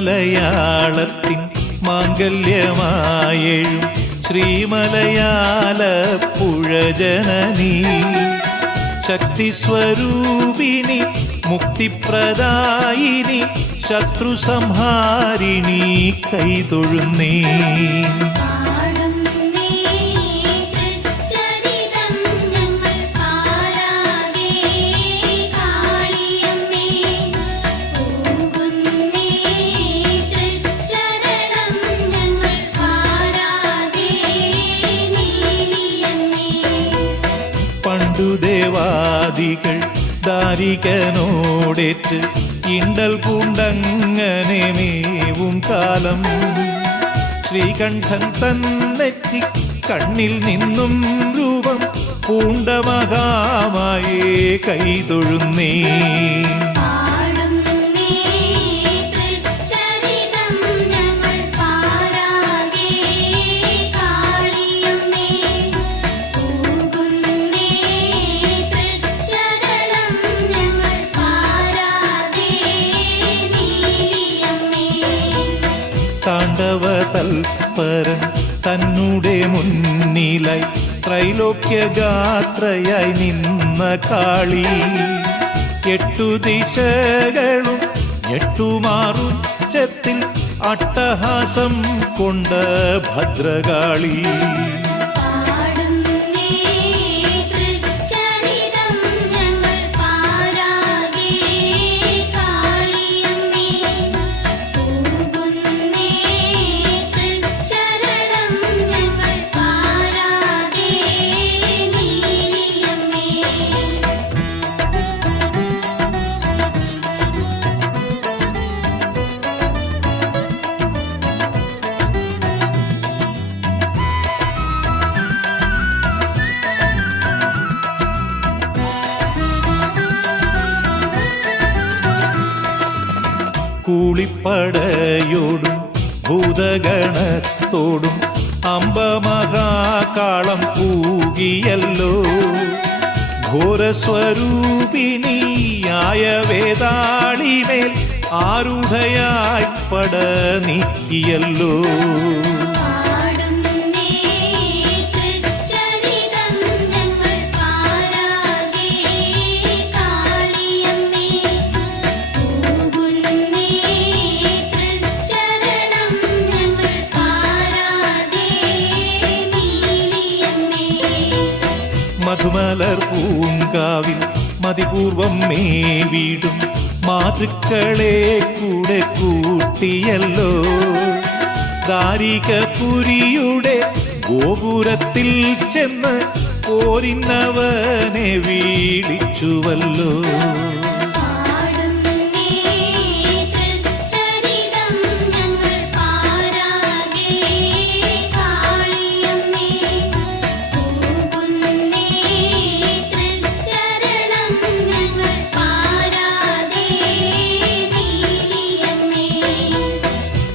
മലയാളത്തിൻ മാംഗല്യമായേഴും ശ്രീമലയാള പുഴജനനീ ശക്തിസ്വരൂപിണി മുക്തിപ്രദായിനി ശത്രുസംഹാരിണി കൈതൊഴുന്നേ. ദേവാദികൾ ദാരികനോടേറ്റ് ഇണ്ടൽ പൂണ്ടങ്ങനെ മേവും കാലം ശ്രീകണ്ഠൻ തന്നെത്തി കണ്ണിൽ നിന്നും രൂപം പൂണ്ട മഹാമായേ കൈതൊഴുന്നേ. താണ്ഡവ തൽപരൻ തന്നുടെ മുന്നിലായി ത്രൈലോക്യഗാത്രയായി നിന്ന കാളി 8 ദിശകളും 8 മാറുച്ചത്തിൽ അട്ടഹാസം കൊണ്ട ഭദ്രകാളി. കൂളിപ്പടയോടും ഭൂതഗണത്തോടും അംബമഹാകാളം കൂകിയല്ലോ ഘോരസ്വരൂപിണിയായ വേതാളിമേൽ ആരുഢയായി പട നീക്കിയല്ലോ. മധുമലർ പൂങ്കാവിൽ മതിപൂർവം മേവിടും മാതൃക്കളെ കൂടെ കൂട്ടിയല്ലോ ദാരികപുരിയുടെ ഗോപുരത്തിൽ ചെന്ന് പോരിന്നവനെ വീളിച്ചുവല്ലോ.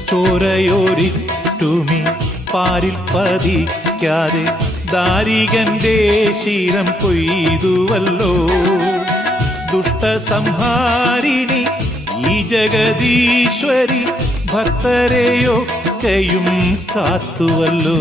ചോരയോരിറ്റുമി പാരിൽ പതിക്കാതെ ദാരികന്റെ ശിരം കൊയ്തുവല്ലോ ദുഷ്ടസംഹാരിണി ഈ ജഗദീശ്വരി ഭക്തരെയൊക്കെയും കാത്തുവല്ലോ.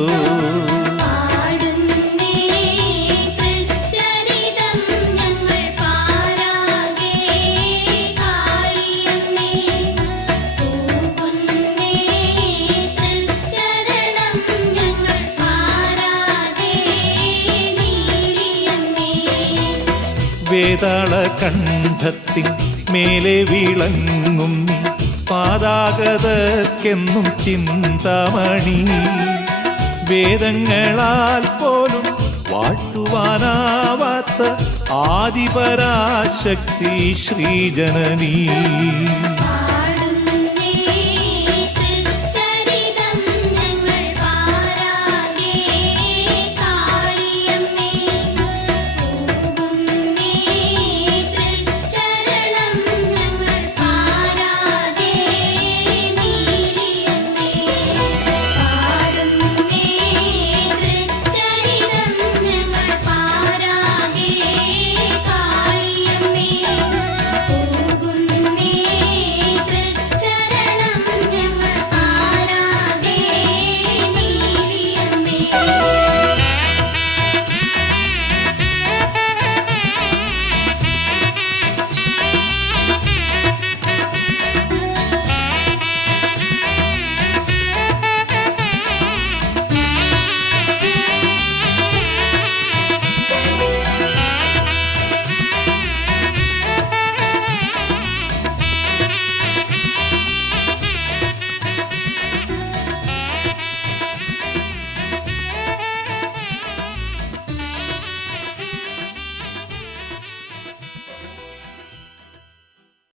വേതാള കണ്ഠത്തിൻ മേലെ വിളങ്ങും നീ പാതാഗതക്കെന്നും ചിന്താമണി വേദങ്ങളാൽ പോലും വാഴ്ത്തുവാനാവാത്ത ആദിപരാശക്തി ശ്രീജനനീ.